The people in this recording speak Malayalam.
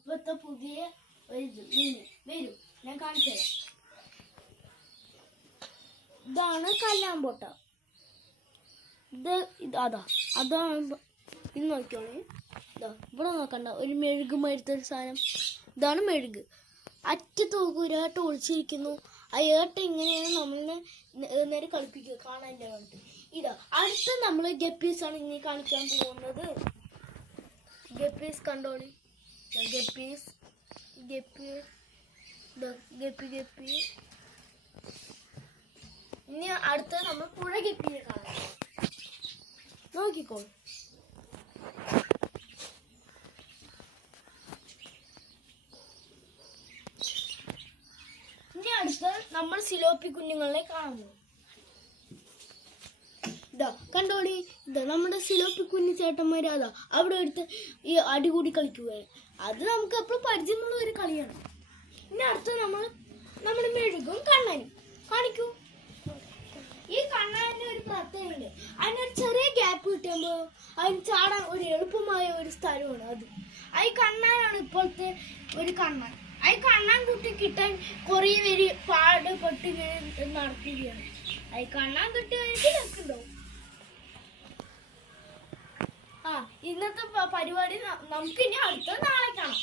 ഇപ്പോഴത്തെ പുതിയ ഒരു വരൂ, ഞാൻ കാണിച്ചു തരാം. ഇതാണ് കല്ലാമ്പോട്ട. അതാണ് ഇത് നോക്കിയോളെ. ഇവിടെ നോക്കണ്ട, ഒരു മെഴുക് മരുത്തൊരു സാധനം. ഇതാണ് മെഴുക്. അറ്റത്ത് ഒരാട്ട് ഒളിച്ചിരിക്കുന്നു. ആ ഏട്ട ഇങ്ങനെയാണ് നമ്മളിനെ നേരെ കളിപ്പിക്കുക, കാണാൻ്റെ വേണ്ടിട്ട്. അടുത്ത നമ്മൾ ഗപ്പീസ് ആണ് ഇനി കാണിക്കാൻ പോകുന്നത്. ഗപ്പീസ് കണ്ടോളി. Guppies guppy. ഇനി അടുത്ത നമ്മൾ പുഴ ഗപ്പീനെ കാണാം. നോക്കിക്കോളൂ. ഇനി അടുത്ത് നമ്മൾ സിലോപ്പി കുഞ്ഞുങ്ങളെ കാണുന്നു. കണ്ടോളി, നമ്മുടെ സിലോപ്പി കുഞ്ഞു ചേട്ടന്മാര് അവിടെ എടുത്ത് ഈ അടികൂടി കളിക്കുകയാണ്. അത് നമുക്ക് എപ്പോഴും പരിചയമുള്ള ഒരു കളിയാണ്. ഇനി അടുത്ത് നമ്മുടെ മെഴുകും കണ്ണനും കാണിക്കൂ. ഈ കണ്ണാനിന് ഒരു പ്രത്യേകതയുണ്ട്. അതിനൊരു ചെറിയ ഗ്യാപ്പ് കിട്ടുമ്പോൾ അതിന് ചാടാൻ ഒരു എളുപ്പമായ ഒരു സ്ഥലമാണ് അത്. ആ കണ്ണാനാണ് ഇപ്പോഴത്തെ ഒരു കണ്ണാൻ. ആ കണ്ണാൻ കുട്ടി കിട്ടാൻ കുറേ പേര് പാടുപെട്ട് ഇങ്ങനെ നടക്കുകയാണ്. ആ കണ്ണാൻ കുട്ടി രസമുണ്ടാവും. ഇന്നത്തെ പരിപാടി നമുക്ക് ഇനി അടുത്ത നാളെ കാണാം.